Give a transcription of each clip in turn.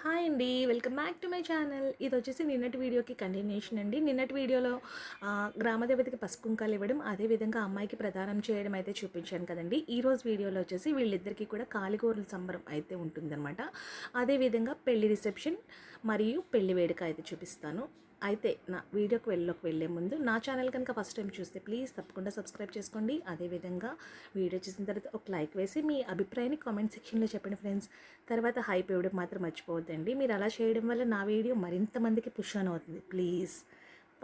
Hi అండి, welcome back to my channel. ఇది వచ్చేసి నిన్నటి వీడియోకి కంటిన్యూషన్ అండి. నిన్నటి వీడియోలో గ్రామదేవతకి పసుపు కుంకాలు ఇవ్వడం, అదేవిధంగా అమ్మాయికి ప్రదానం చేయడం అయితే చూపించాను కదండి. ఈరోజు వీడియోలో వచ్చేసి వీళ్ళిద్దరికీ కూడా కాలిగోరుల సంబరం అయితే ఉంటుందన్నమాట. అదేవిధంగా పెళ్లి రిసెప్షన్ మరియు పెళ్లి వేడుక అయితే చూపిస్తాను. అయితే నా వీడియోకి వెళ్ళే ముందు నా ఛానల్ కనుక ఫస్ట్ టైం చూస్తే ప్లీజ్ తప్పకుండా సబ్స్క్రైబ్ చేసుకోండి. అదేవిధంగా వీడియో చూసిన తర్వాత ఒక లైక్ వేసి మీ అభిప్రాయాన్ని కామెంట్ సెక్షన్లో చెప్పండి ఫ్రెండ్స్. తర్వాత హైప్ ఇవ్వడం మాత్రం మర్చిపోవద్దండి. మీరు అలా చేయడం వల్ల నా వీడియో మరింత మందికి పుష్ ఆన్ అవుతుంది. ప్లీజ్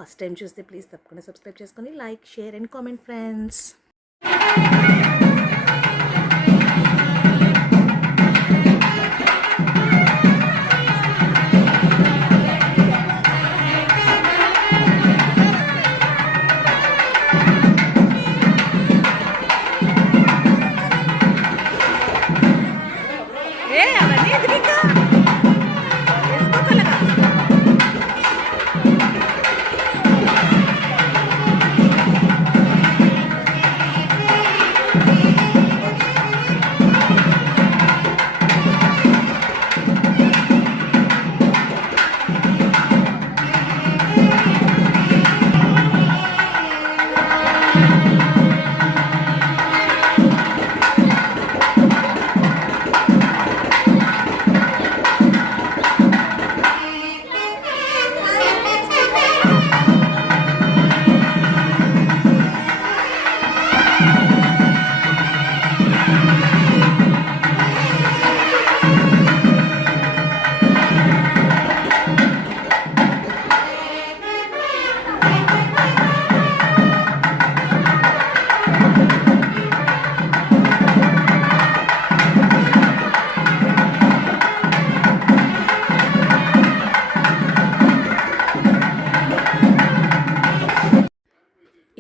ఫస్ట్ టైం చూస్తే ప్లీజ్ తప్పకుండా సబ్స్క్రైబ్ చేసుకొని like, share and comment friends.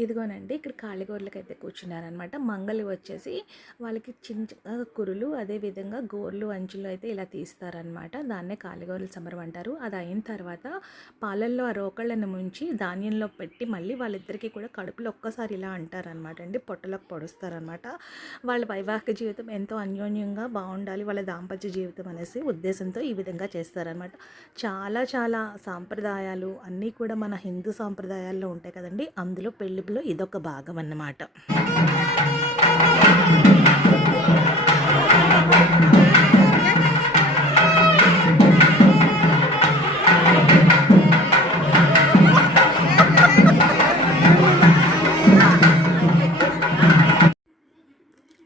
ఇదిగోనండి, ఇక్కడ కాళిగోర్లకి అయితే కూర్చున్నారనమాట. మంగలి వచ్చేసి వాళ్ళకి చిన్న చిన్న కురులు, అదేవిధంగా గోర్లు అంచులు అయితే ఇలా తీస్తారనమాట. దాన్నే కాళిగోర్ల సంబరం అంటారు. అది అయిన తర్వాత పాలల్లో ఆ రోకళ్ళను ముంచి ధాన్యంలో పెట్టి మళ్ళీ వాళ్ళిద్దరికీ కూడా కడుపులో ఒక్కసారి ఇలా అంటారనమాట అండి. పొట్టలోకి పొడుస్తారనమాట. వాళ్ళ వైవాహిక జీవితం ఎంతో అన్యోన్యంగా బాగుండాలి, వాళ్ళ దాంపత్య జీవితం అనేసి ఉద్దేశంతో ఈ విధంగా చేస్తారనమాట. చాలా చాలా సాంప్రదాయాలు అన్నీ కూడా మన హిందూ సాంప్రదాయాల్లో ఉంటాయి కదండి. అందులో పెళ్లి ఇదొక భాగం అన్నమాట.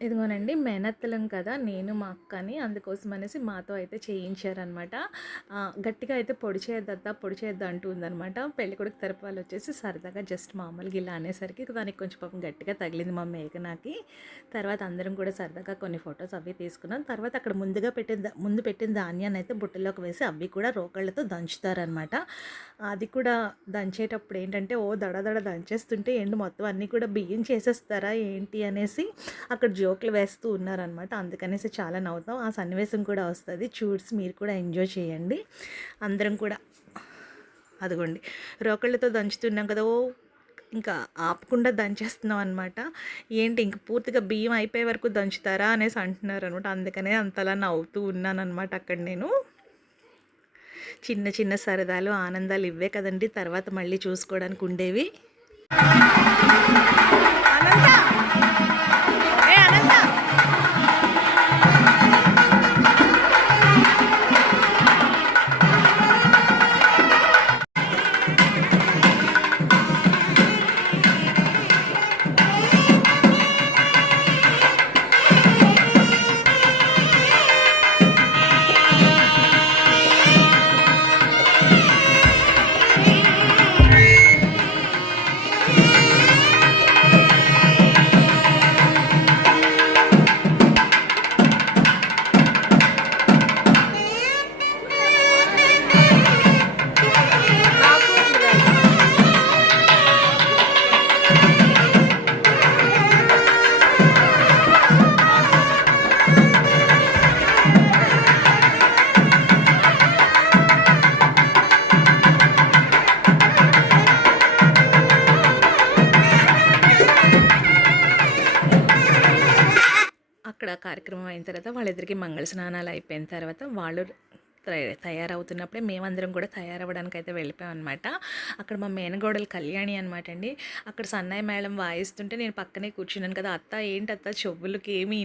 ఇదిగోనండి, మేనత్తలం కదా నేను మా అక్కని, అందుకోసం అనేసి మాతో అయితే చేయించారనమాట. గట్టిగా అయితే పొడి చేయొద్దా అంటూ ఉందనమాట. పెళ్ళికొడుకు తరపు వాళ్ళు వచ్చేసి సరదాగా జస్ట్ మామూలుగా ఇలా అనేసరికి దానికి కొంచెం పాపం గట్టిగా తగిలింది మా మేఘనాకి. తర్వాత అందరం కూడా సరదాగా కొన్ని ఫొటోస్ అవి తీసుకున్నాం. తర్వాత అక్కడ ముందు పెట్టిన ధాన్యాన్ని అయితే బుట్టలోకి వేసి అవి కూడా రోకళ్ళతో దంచుతారనమాట. అది కూడా దంచేటప్పుడు ఏంటంటే దడ దంచేస్తుంటే మొత్తం అన్నీ కూడా బియ్యం చేసేస్తారా ఏంటి అనేసి అక్కడ జోకులు వేస్తూ ఉన్నారనమాట. అందుకనేసి చాలా నవ్వుతాం. ఆ సన్నివేశం కూడా వస్తుంది, చూసి మీరు కూడా ఎంజాయ్ చేయండి. అందరం కూడా అదిగోండి రోకళ్ళతో దంచుతున్నాం కదా, ఇంకా ఆపకుండా దంచేస్తున్నాం అనమాట. ఏంటి ఇంక పూర్తిగా బియ్యం అయిపోయే వరకు దంచుతారా అనేసి అంటున్నారు అనమాట. అందుకనే అంతలా నవ్వుతూ ఉన్నాను అనమాట. అక్కడ నేను చిన్న చిన్న సరదాలు, ఆనందాలు ఇవే కదండి తర్వాత మళ్ళీ చూసుకోవడానికి ఉండేవి. అక్కడ కార్యక్రమం అయిన తర్వాత వాళ్ళిద్దరికి మంగళ స్నానాలు అయిపోయిన తర్వాత వాళ్ళు తయారవుతున్నప్పుడే మేమందరం కూడా తయారవ్వడానికి అయితే వెళ్ళిపోయాం అనమాట. అక్కడ మా మేనగోడలు కళ్యాణి అనమాట అండి. అక్కడ సన్నాయి మేళం వాయిస్తుంటే నేను పక్కనే కూర్చున్నాను కదా, అత్త ఏంటి అత్త చెవులకి ఏమీ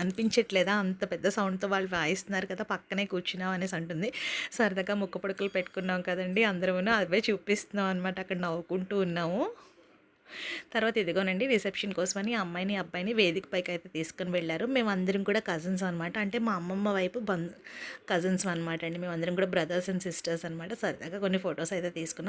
అనిపించట్లేదా, అంత పెద్ద సౌండ్తో వాళ్ళు వాయిస్తున్నారు కదా, పక్కనే కూర్చున్నాం అనేసి అంటుంది. సరదాగా ముక్క పొడుకులు పెట్టుకున్నాం కదండి, అందరము అవే చూపిస్తున్నాం అనమాట. అక్కడ నవ్వుకుంటూ ఉన్నాము. తర్వాత ఇదిగోనండి రిసెప్షన్ కోసమని అమ్మాయిని అబ్బాయిని వేదిక పైకి అయితే తీసుకుని వెళ్ళారు. మేమందరం కూడా కజిన్స్ అనమాట, అంటే మా అమ్మమ్మ వైపు కజిన్స్ అనమాట అండి. మేమందరం కూడా బ్రదర్స్ అండ్ సిస్టర్స్ అనమాట. సరదాగా కొన్ని ఫొటోస్ అయితే తీసుకున్నాం.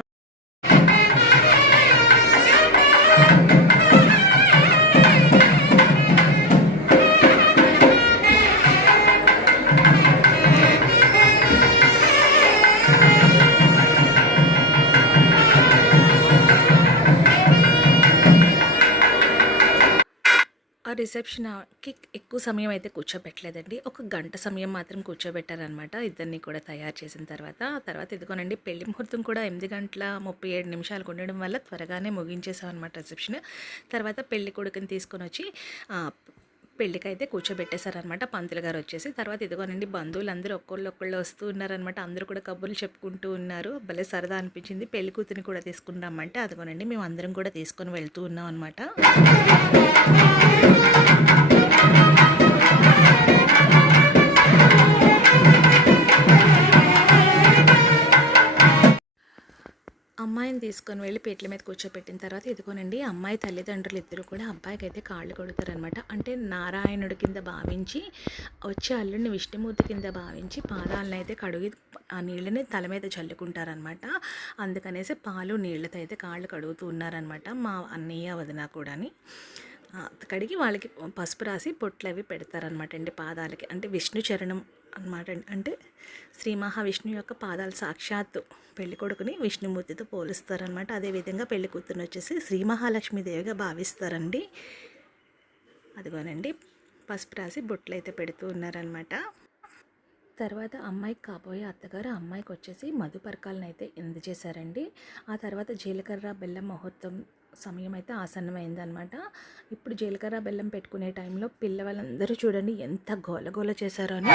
ఆ రిసెప్షన్‌కి ఎక్కువ సమయం అయితే కూర్చోబెట్టలేదండి. ఒక గంట సమయం మాత్రం కూర్చోబెట్టారనమాట ఇద్దరిని కూడా తయారు చేసిన తర్వాత. తర్వాత ఇదిగోనండి పెళ్లి ముహూర్తం కూడా 8:37 ఉండడం వల్ల త్వరగానే ముగించేసామనమాట రిసెప్షన్. తర్వాత పెళ్లి కొడుకుని తీసుకొనొచ్చి పెళ్ళికైతే కూర్చోబెట్టేశారనమాట పంతులు గారు వచ్చేసి. తర్వాత ఇదిగోనండి బంధువులందరూ ఒక్కళ్ళు వస్తూ ఉన్నారనమాట. అందరూ కూడా కబుర్లు చెప్పుకుంటూ ఉన్నారు. భలే సరదా అనిపించింది. పెళ్లి కూతురిని కూడా తీసుకుని రమ్మంటే అదిగోనండి మేము అందరం కూడా తీసుకొని వెళ్తూ ఉన్నాం అనమాట. అమ్మాయిని తీసుకొని వెళ్ళి పీటల మీద కూర్చోపెట్టిన తర్వాత ఇదిగోనండి అమ్మాయి తల్లిదండ్రులు ఇద్దరు కూడా అబ్బాయికి అయితే కాళ్ళు కడుగుతారనమాట. అంటే నారాయణుడి కింద భావించి వచ్చే అల్లుడిని విష్ణుమూర్తి కింద భావించి పాదాలను అయితే కడిగి ఆ నీళ్ళని తల మీద చల్లుకుంటారనమాట. అందుకనేసి పాలు నీళ్ళతో అయితే కాళ్ళు కడుగుతూ ఉన్నారనమాట మా అన్నయ్య వదిన కూడాని. కడిగి వాళ్ళకి పసుపు రాసి పొట్లు అవి పెడతారనమాట అండి పాదాలకి. అంటే విష్ణు చరణం అనమాట. అంటే శ్రీ మహావిష్ణువు యొక్క పాదాలు సాక్షాత్తు పెళ్లి కొడుకుని విష్ణుమూర్తితో పోలుస్తారనమాట. అదేవిధంగా పెళ్లి కూతురుని వచ్చేసి శ్రీ మహాలక్ష్మీదేవిగా భావిస్తారండి. అదిగోనండి పసుపు రాసి బొట్లు అయితే పెడుతూ ఉన్నారనమాట. తర్వాత అమ్మాయికి కాబోయే అత్తగారు అమ్మాయికి వచ్చేసి మధుపర్కాలను అయితే అందజేశారండి. ఆ తర్వాత జీలకర్ర బెల్లం ముహూర్తం సమయం అయితే ఆసన్నమైందనమాట. ఇప్పుడు జీలకర్ర బెల్లం పెట్టుకునే టైంలో పిల్లవాళ్ళందరూ చూడండి ఎంత గోలగోల చేశారో అని.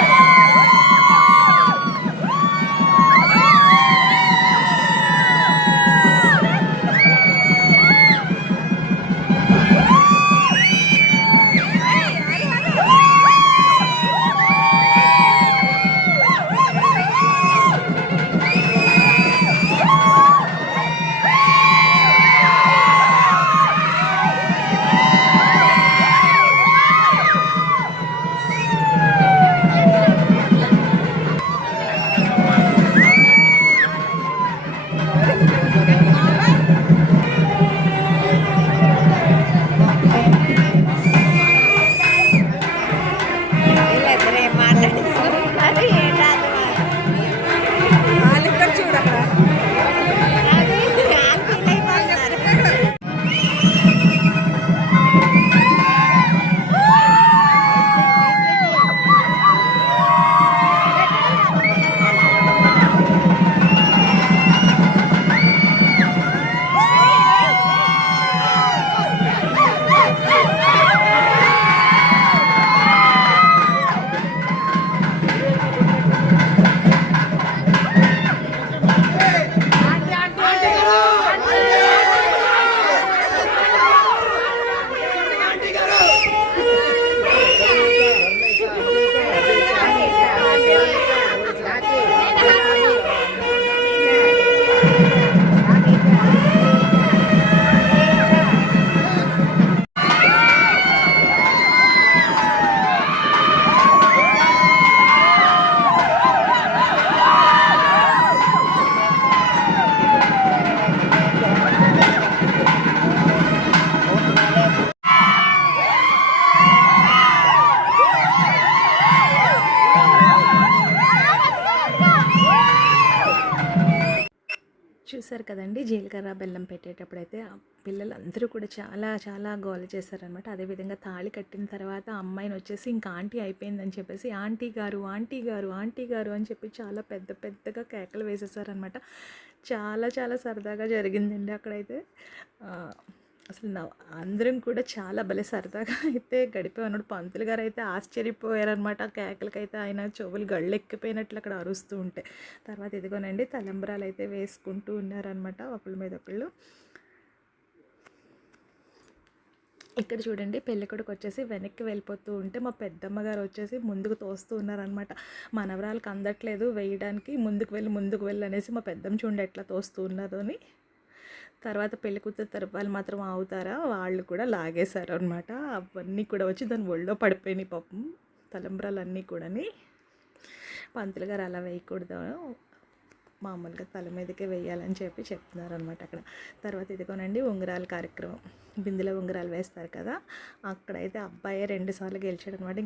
చూసారు కదండి జీలకర్ర బెల్లం పెట్టేటప్పుడైతే పిల్లలందరూ కూడా చాలా చాలా గోల చేశారనమాట. అదేవిధంగా తాళి కట్టిన తర్వాత అమ్మాయిని వచ్చేసి ఇంకా ఆంటీ అయిపోయిందని చెప్పేసి ఆంటీ గారు ఆంటీ గారు ఆంటీ గారు అని చెప్పి చాలా పెద్ద పెద్దగా కేకలు వేసేసారనమాట. చాలా చాలా సరదాగా జరిగిందండి అక్కడైతే. అసలు అందరం కూడా చాలా భలే సరదాగా అయితే గడిపామన్నాడు. పంతులు గారు అయితే ఆశ్చర్యపోయారనమాట. ఆ కేకలకైతే ఆయన చెవులు గళ్ళెక్కిపోయినట్లు అక్కడ అరుస్తూ ఉంటే. తర్వాత ఇదిగోనండి తలంబ్రాలు అయితే వేసుకుంటూ ఉన్నారనమాట ఒకళ్ళ మీద ఒకళ్ళు. ఇక్కడ చూడండి పెళ్ళికొడుకు వచ్చేసి వెనక్కి వెళ్ళిపోతూ ఉంటే మా పెద్దమ్మ గారు వచ్చేసి ముందుకు తోస్తూ ఉన్నారనమాట. మనవరాలకు అందట్లేదు వేయడానికి, ముందుకు వెళ్ళి అనేసి మా పెద్దమ్మ చూడండి ఎట్లా తోస్తూ ఉన్నదో అని. తర్వాత పెళ్లి కూతురు తరపు వాళ్ళు మాత్రం ఆగుతారా, వాళ్ళు కూడా లాగేశారు అనమాట. అవన్నీ కూడా వచ్చి దాని ఒళ్ళో పడిపోయినాయి పాపం తలంబ్రాలన్నీ కూడాని. పంతులు గారు అలా వేయకూడదు, మామూలుగా తల మీదకే వేయాలని చెప్పి చెప్తున్నారనమాట అక్కడ. తర్వాత ఇదిగోనండి ఉంగరాల కార్యక్రమం, బిందెలో ఉంగరాలు వేస్తారు కదా, అక్కడైతే అబ్బాయి 2 సార్లు గెలిచాడు అనమాట.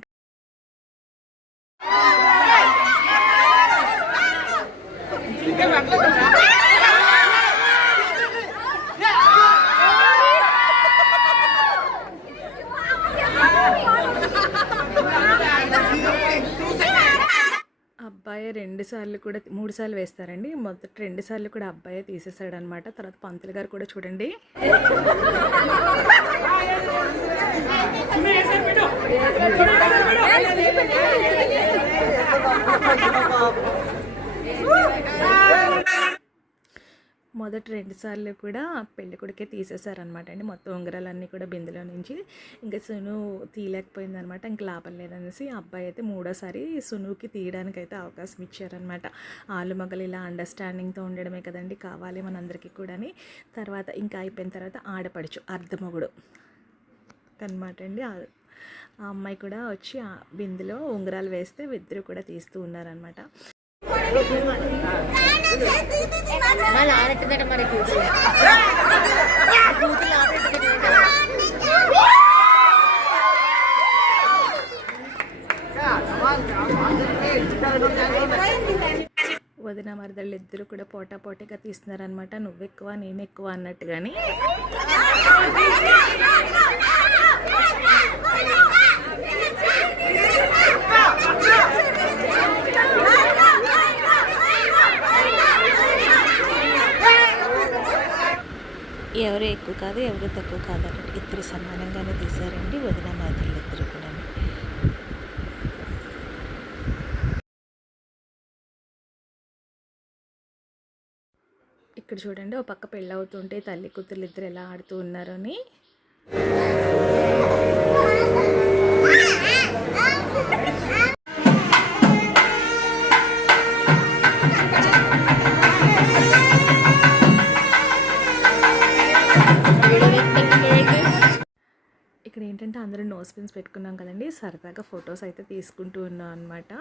అబ్బాయి 2 సార్లు కూడా 3 సార్లు వేస్తారండి. మొదటి 2 సార్లు కూడా అబ్బాయే తీసేసాడనమాట. తర్వాత పంతులు గారు కూడా చూడండి మొదటి 2 సార్లు కూడా పెళ్లి కొడుకే తీసేశారనమాట అండి. మొత్తం ఉంగరాలన్నీ కూడా బిందెలో నుంచి. ఇంకా సును తీయలేకపోయిందనమాట. ఇంక లాభం లేదనేసి అబ్బాయి అయితే 3వసారి సునుకి తీయడానికైతే అవకాశం ఇచ్చారనమాట. ఆలు మగలు ఇలా అండర్స్టాండింగ్తో ఉండడమే కదండి కావాలి మనందరికీ కూడాని. తర్వాత ఇంకా అయిపోయిన తర్వాత ఆడపడుచు అర్ధమొగుడు అనమాట అండి. ఆ అమ్మాయి కూడా వచ్చి ఆ బిందెలో ఉంగరాలు వేస్తే ఇద్దరు కూడా తీస్తూ ఉన్నారనమాట. వదిన మరదళ్ళు ఇద్దరు కూడా పోటాపోటీగా తీస్తున్నారనమాట. నువ్వెక్కువ నేను ఎక్కువ అన్నట్టుగాని. ఎవరు ఎక్కువ కాదు ఎవరు తక్కువ కాదు అన్నట్టు ఇద్దరు సమానంగానే తీశారండి వదిన మరదళ్ళు ఇద్దరు కూడా. ఇక్కడ చూడండి ఒక పక్క పెళ్ళి అవుతుంటే తల్లి కూతురు ఇద్దరు ఎలా ఆడుతూ ఉన్నారని. ఇక్కడ ఏంటంటే అందరూ నోస్ పిన్స్ పెట్టుకున్నాం కదండి, సరదాగా ఫొటోస్ అయితే తీసుకుంటూ ఉన్నాం అనమాట.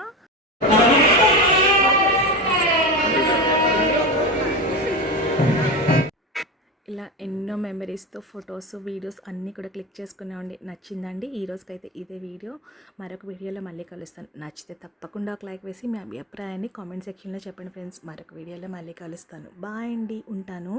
ఇలా ఎన్నో మెమరీస్తో ఫొటోస్ వీడియోస్ అన్నీ కూడా క్లిక్ చేసుకున్నామండి. నచ్చిందండి ఈ రోజుకైతే ఇదే వీడియో. మరొక వీడియోలో మళ్ళీ కలుస్తాను. నచ్చితే తప్పకుండా ఒక లైక్ వేసి మీ అభిప్రాయాన్ని కామెంట్ సెక్షన్లో చెప్పండి ఫ్రెండ్స్. మరొక వీడియోలో మళ్ళీ కలుస్తాను. బాయ్ అండి, ఉంటాను.